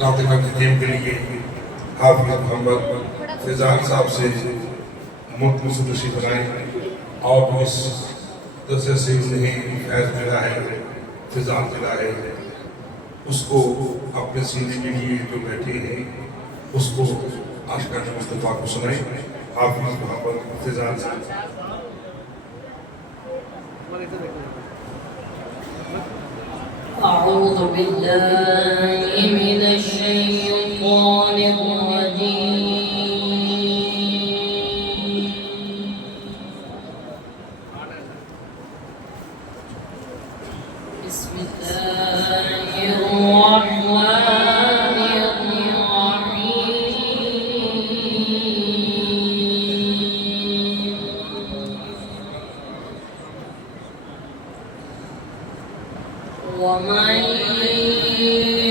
رابطہ تقدیم کے لیے حافظ محمد فیضان صاحب سے ملک سے تشریف لائیں اور اس درسے سے انہیں فیض ملا ہے، فضا ملا ہے، اس کو اپنے سینے کے لیے جو بیٹھے ہیں اس کو عاشقانہ مصطفیٰ کو سنائیں. حافظ محمد فیضان صاحب. أعوذ بالله من الشيطان الرجيم. بسم الله الرحمن الرحيم. ومن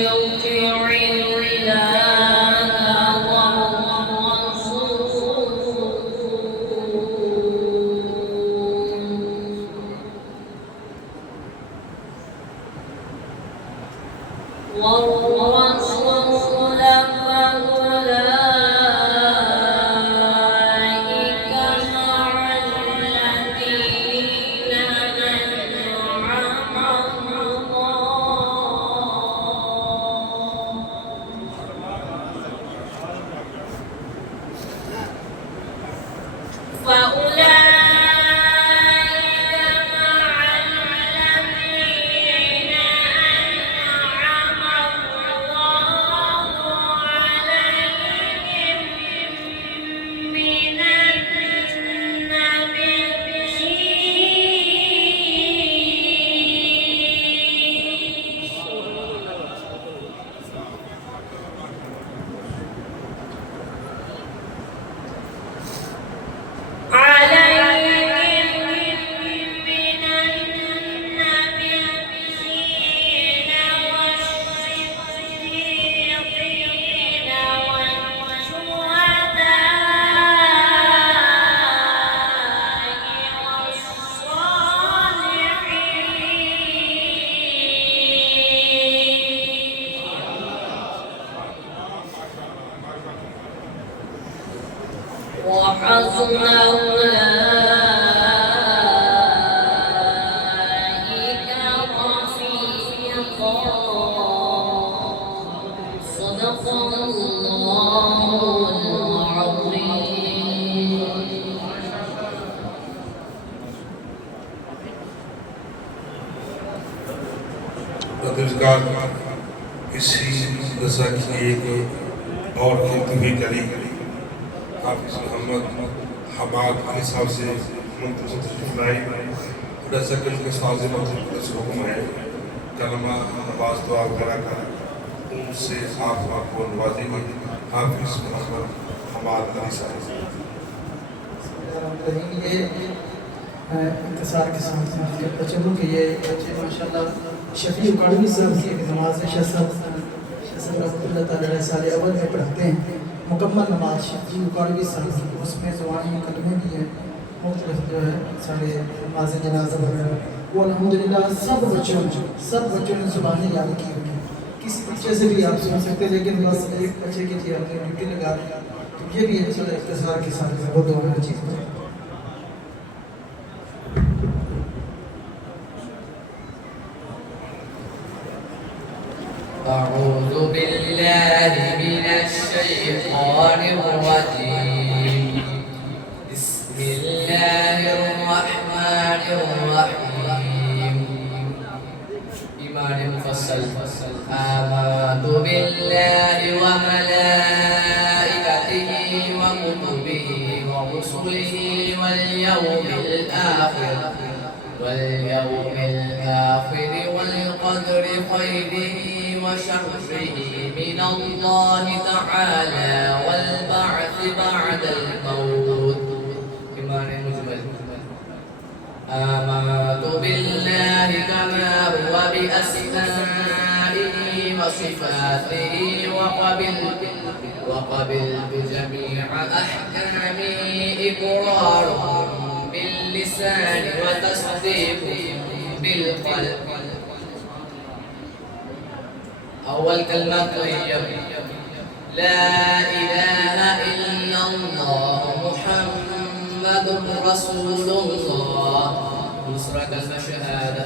يطع الله والرسول فأولئك مع الذين أنعم وحسن أولئك رفيقا. صدق الله العظيم. تدریسگار اسی رسا کی ایک اور کھلتی ہوئی کلی حافظ محمد حماد علی صاحب سے منتظر تشریف لائی. جیسا کہ ان کے ساز مطلب سے حکم ہے کلمہ نواز دعا وغیرہ کا ان سے آپ کو نوازیں گے. حافظ محمد حماد علی صاحب. یہ انتصار کے ساتھ بچوں کے یہ بچے ماشاءاللہ شفیع اکاڑوی صاحب کی ایک نماز شاہ صاحب رحمۃ اللہ تعالیٰ علیہ سال اول میں پڑھتے ہیں. مکمل نماز شفیع اکاڑوی صاحب کی، اس میں دعائیں کلمے بھی ہیں مختلف جو ہے سارے نماز جنازہ وغیرہ. وہ الحمدللہ سب بچوں نے زبانیں یاد کی ہوئی ہیں. کسی بچے سے بھی آپ سن سکتے ہیں، لیکن بس ایک بچے کی تھی آپ نے ڈیوٹی لگا دی. تو یہ بھی انشاءاللہ اختصار کے ساتھ وہ دعا میں چیز ہے. أعوذ بالله من الشيطان الرجيم. بسم الله الرحمن الرحيم. إيمان مفصل. آمنت بالله وملائكته وكتبه ورسله واليوم الآخر والقدر خيره وشره من الله تعالى والبعث بعد الموت. إيمان مجمل. آمنت بالله كما هو بأسمائه وصفاته وقبلت جميع أحكامه إقرار باللسان وتصديق بالقلب. أول كلمة طيب لا إله إلا الله محمد رسول الله. دوسرا كلمة شهادة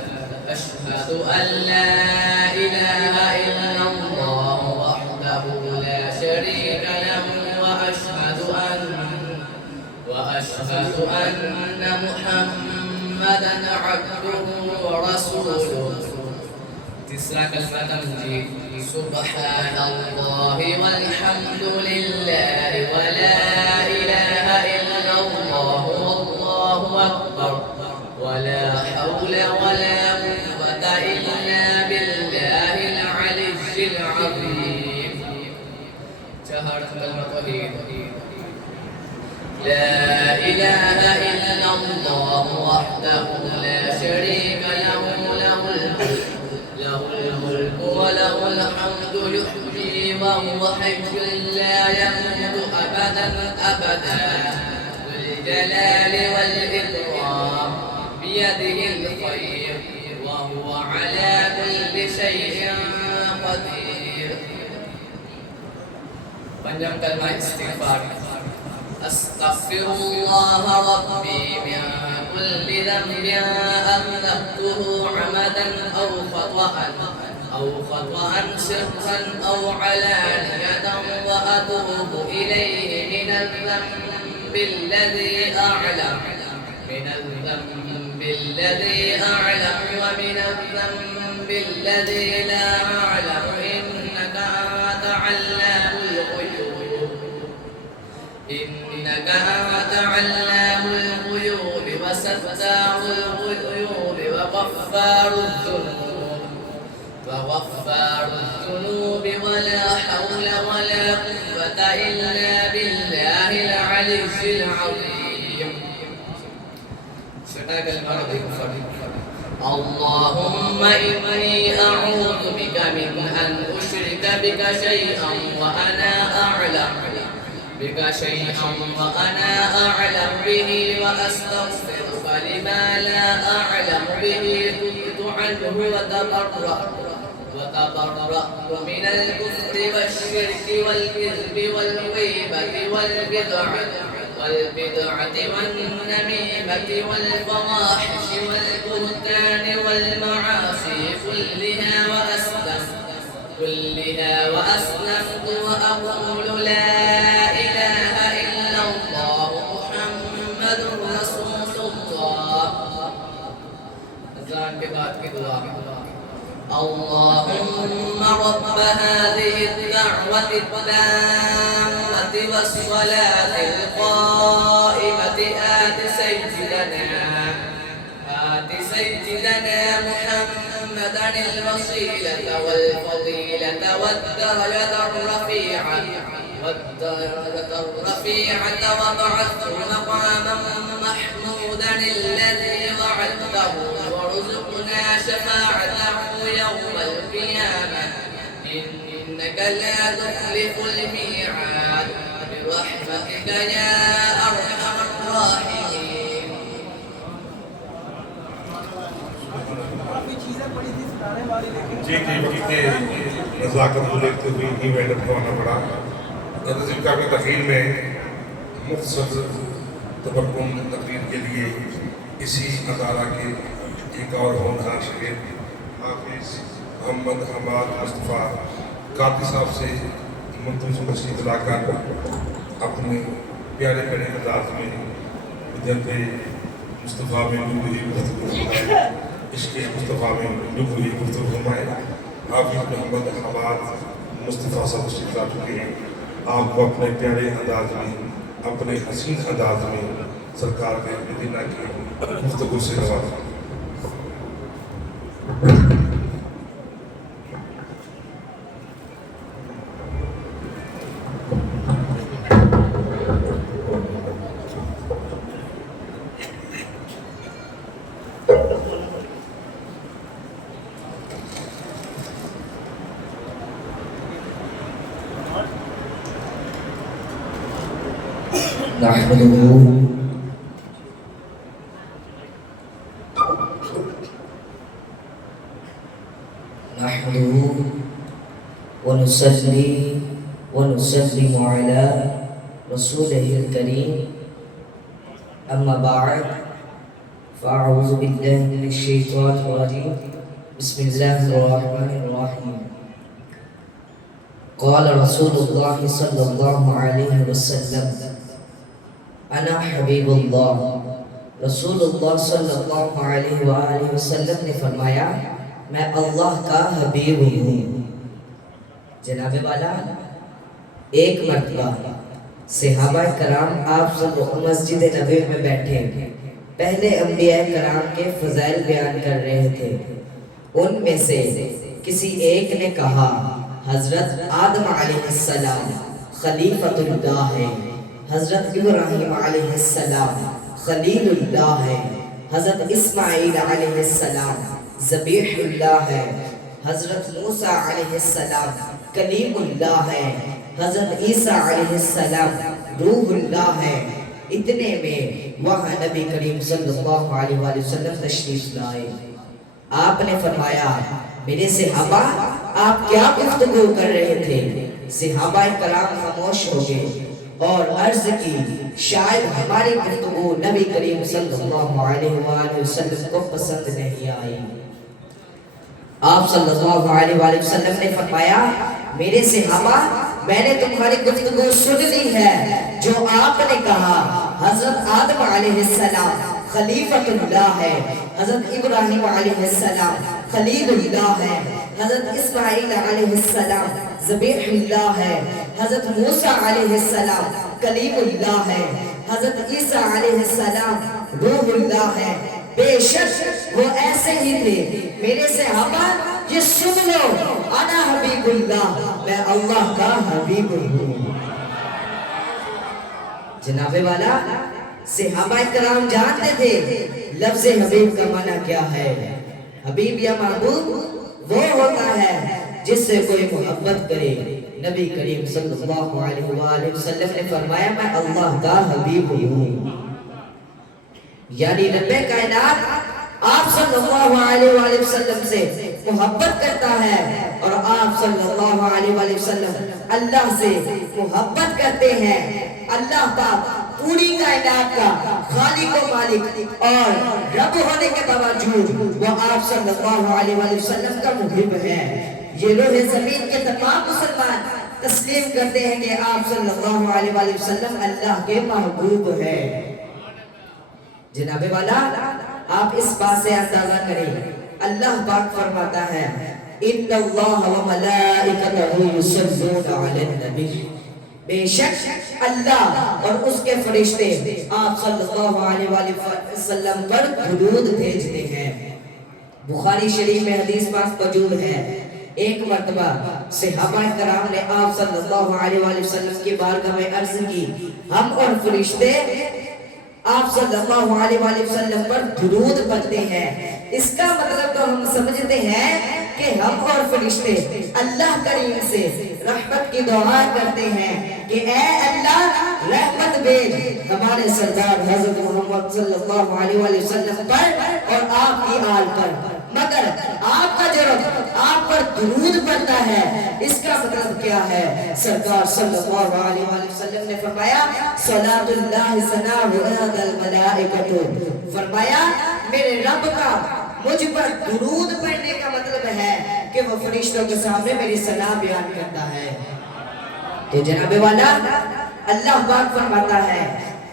أشهد أن لا إله إلا الله وحده لا شريك له وأشهد أن محمدا عبده ورسوله. تسرا كلمة تمجيد سبحان الله والحمد لله ولا إله إلا الله والله أكبر ولا حول ولا قوة إلا بالله العلي العظيم. شهر كلمة توحيد لا إله إلا الله وحده لا شريك له له الملك وله الحمد يحيي وهو حي لا يموت أبدا أبدا ذو الجلال والإكرام بيده الخير وهو على كل شيء قدير. Panjang kalimat istighfar. أستغفر الله ربي من كل ذنب أذنبته عمدا أو خطأ سرا أو علانية وأتوب إليه من الذنب الذي أعلم ومن الذنب الذي لا أعلم إنك أنت علام الغيوب وستار الغيوب وغفار الذنوب ولا حول ولا قوة إلا بالله العلي العظيم. اللهم إني أعوذ بك من أن أشرك بك شيئا وأنا أعلم به وأستغفرك لما لا أعلم به. تبت عنه وتبرأت من الكفر والشرك والكذب والغيبة والبدعة والنميمة والفواحش والبهتان والمعاصي كلها وأسلمت وأقول لا إله إلا الله محمد رسول الله. أذان کے بعد کی دعا. اللهم رب هذه الدعوة التامة والصلاة القائمة آت سيدنا محمدا الوسيلة والفضيلة والدرجة الرفيعة وابعثه مقاما محمودا الذي وعدته وارزقنا شفاعته يوم القيامة إنك لا تخلف الميعاد برحمتك يا أرحم الراحمين. جی وقت کے نزاکت کو دیکھتے ہوئے ایونٹ کروانا پڑا. تنظیم کی تقریر میں مختصر تبرکن تقریر کے لیے اسی ادارہ کے ایک اور ہونہار شاگرد حافظ محمد حماد مصطفیٰ قادری صاحب سے منتظم تشریف لا کر اپنے پیارے پیارے انداز میں جنب مصطفیٰ میں نبوی گفتگو فرمائے. عشق مصطفیٰ میں نبوی گفتگو فرمائے. حافظ محمد حماد مصطفیٰ صاحب تشریف لا چکے ہیں. آپ کو اپنے پیارے انداز میں اپنے حسین انداز میں سرکار کے مدینہ کی گفتگو سے نوازا. نحمده ونصلي ونسلم على رسوله الكريم أما بعد فأعوذ بالله من الشيطان الرجيم بسم الله الرحمن الرحيم قال رسول الله صلى الله عليه وسلم أنا حبيب الله رسول اللہ صلی اللہ علیہ وآلہ وسلم نے فرمایا میں اللہ کا حبیب ہوں۔ جناب والا ایک مرتبہ صحابہ کرام آپ سب مسجد نبوی میں بیٹھے پہلے انبیاء کرام کے فضائل بیان کر رہے تھے۔ ان میں سے کسی ایک نے کہا حضرت آدم علیہ السلام خلیفۃ اللہ ہے، حضرت ابراہیم علیہ السلام خلیل اللہ ہے، حضرت اسماعیل علیہ السلام ذبیح اللہ ہے، حضرت موسیٰ علیہ السلام کلیم اللہ ہے، حضرت عیسیٰ علیہ السلام روح اللہ ہے۔ اتنے میں وہاں نبی کریم صلی اللہ علیہ وآلہ وسلم تشریف لائے۔ آپ نے فرمایا میرے صحابہ آپ کیا گفتگو کر رہے تھے؟ صحابہ کرام خاموش ہو گئے اور عرض کی شاید ہماری گفتگو نبی کریم صلی اللہ علیہ وآلہ وسلم کو پسند نہیں آئی۔ آپ صلی اللہ علیہ وآلہ وسلم نے فرمایا میرے صحابہ میں نے تمہاری گفتگو سن لی ہے۔ جو آپ نے کہا حضرت آدم علیہ السلام خلیفۃ اللہ ہے، حضرت ابراہیم علیہ السلام خلیل اللہ ہے، حضرت اسماعیل علیہ السلام ذبیح اللہ ہے، حضرت موسیٰ علیہ السلام کلیم اللہ ہے، حضرت عیسیٰ علیہ السلام روح اللہ ہے، بے شک وہ ایسے ہی تھے۔ میرے صحابہ یہ سن لو انا حبیب اللہ، میں اللہ کا حبیب ہوں۔ جناب والا صحابہ کرام جانتے تھے لفظ حبیب کا معنی کیا ہے۔ حبیب یا محبوب وہ ہوتا ہے جس سے کوئی محبت کرے۔ نبی کریم صلی اللہ علیہ وآلہ وسلم نے فرمایا میں اللہ کا حبیب ہوں، یعنی رب کائنات آپ صلی اللہ علیہ وآلہ وسلم سے محبت کرتا ہے اور آپ صلی اللہ علیہ وآلہ وسلم اللہ سے محبت کرتے ہیں۔ اللہ پاک پوری کائنات کا خالق و مالک اور رب ہونے کے باوجود وہ آپ صلی اللہ علیہ وآلہ وسلم کا محب ہے۔ یہ روح زمین کے تمام مسلمان تسلیم کرتے ہیں کہ آپ صلی اللہ علیہ وآلہ وسلم اللہ کے محبوب ہیں۔ جناب والا آپ اس بات سے اندازہ کریں اللہ پاک فرماتا ہے ان اللہ و ملائکتہ یصلون علی النبی، بے شک اللہ اور اس کے فرشتے آپ صلی اللہ علیہ وآلہ وسلم پر درود بھیجتے ہیں۔ بخاری شریف میں حدیث پاک موجود ہے ایک مرتبہ صحابہ کرام نے آپ صلی اللہ علیہ وآلہ وسلم کی بارگاہ میں عرض کی ہم اور فرشتے آپ صلی اللہ علیہ وآلہ وسلم پر درود پڑھتے ہیں، اس کا مطلب تو ہم سمجھتے ہیں کہ ہم اور فرشتے اللہ کریم سے رحمت کی دعا کرتے ہیں کہ اے اللہ رحمت بھیج ہمارے سردار حضرت محمد صلی اللہ علیہ وآلہ وسلم پر اور آپ کی آل پر، مگر آپ کا جرم آپ پر درود پڑتا ہے۔ اس کا مطلب کیا ہے؟ سرکار صلی اللہ علیہ وآلہ وسلم نے فرمایا صلاۃ اللہ ثناء الملائکۃ، فرمایا میرے رب کا مجھ پر درود پڑھنے کا مطلب ہے کہ وہ فرشتوں کے سامنے میری ثنا بیان کرتا ہے۔ تو جناب والا اللہ پاک فرماتا ہے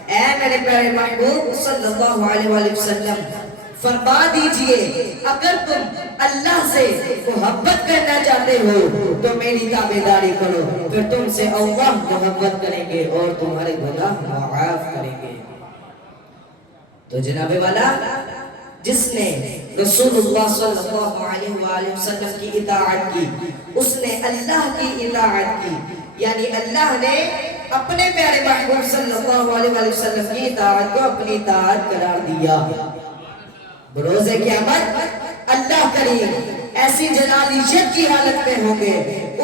اے میرے پیارے محبوب صلی اللہ علیہ وآلہ وسلم فرما دیجئے اگر تم اللہ سے محبت کرنا چاہتے ہو تو میری تابعداری کرو، پھر تم سے اللہ محبت کریں گے اور تمہارے گناہ معاف کریں گے۔ تو جناب والا جس نے رسول اللہ صلی اللہ علیہ وآلہ وسلم کی اطاعت کی اس نے اللہ کی اطاعت کی، یعنی اللہ نے اپنے پیارے محبوب صلی اللہ علیہ وآلہ وسلم کی اطاعت کو اپنی اطاعت قرار دیا۔ بروز قیامت اللہ کریم ایسی جلالیت کی حالت میں ہوں گے،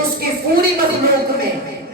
اس کی پوری مخلوق میں